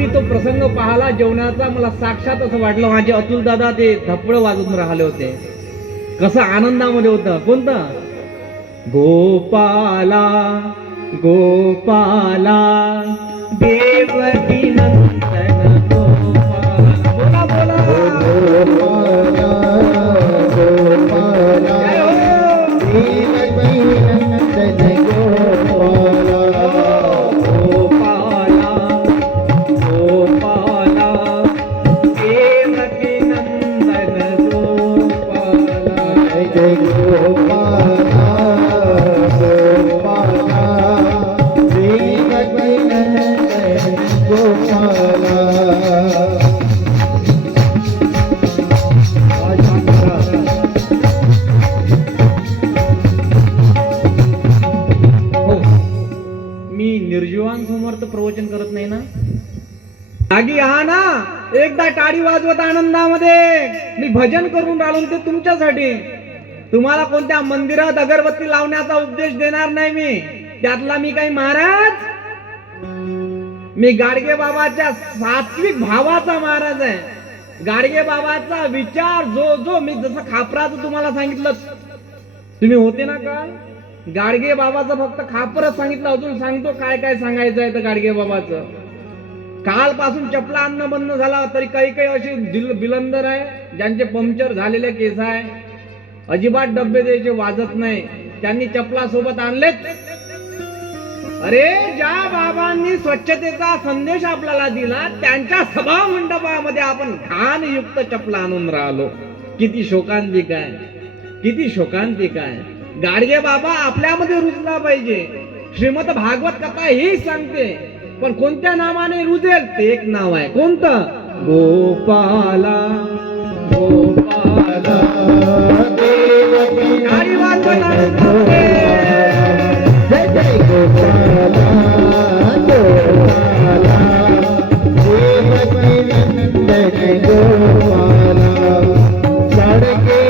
मी तो प्रसंग पाहला जेवणाचा मला साक्षात असं वाटलं. माझे अतुल दादा ते धपड वाजून राहिले होते. कसं आनंदामध्ये होतं. कोणतं? गोपाला गोपाला देवकी निर्जीवांसमोर तर प्रवचन करत नाही ना? जागी आहा ना एकदा टाळी वाजवत आनंदामध्ये. मी भजन करून राहून ते तुमच्यासाठी. तुम्हाला कोणत्या मंदिरात अगरबत्ती लावण्याचा उपदेश देणार नाही मी. त्यातला मी काही महाराज मी गाडगे बाबाच्या सात्विक भावाचा महाराज आहे. गाडगे बाबाचा विचार जो जो मी जसं खापराचं तुम्हाला सांगितलं तुम्ही होते ना का गाडगे बाबाचं फक्त खापरच सांगितलं अजून सांगतो काय काय सांगायचं आहे तर गाडगे बाबाचं. कालपासून चपला अन्न बंद झाला तरी काही काही असे दिल- बिलंदर आहे ज्यांचे पंक्चर झालेले केस आहे. अजिबात डब्बे द्यायचे वाजत नाही. त्यांनी चपला सोबत आणलेत. अरे ज्या बाबांनी स्वच्छतेचा संदेश आपल्याला दिला त्यांच्या सभा मंडपामध्ये आपण घाण युक्त चपला आणून राहिलो. किती शोकांतिक आहे. किती शोकांतिक आहे. गाडगे बाबा आपल्यामध्ये रुजला पाहिजे श्रीमद भागवत कथा ही सांगते पण कोणत्या नावाने रुजेल ते एक नाव आहे कोणतं गोपाला गोपाला गोपाला गोपाला गोपाला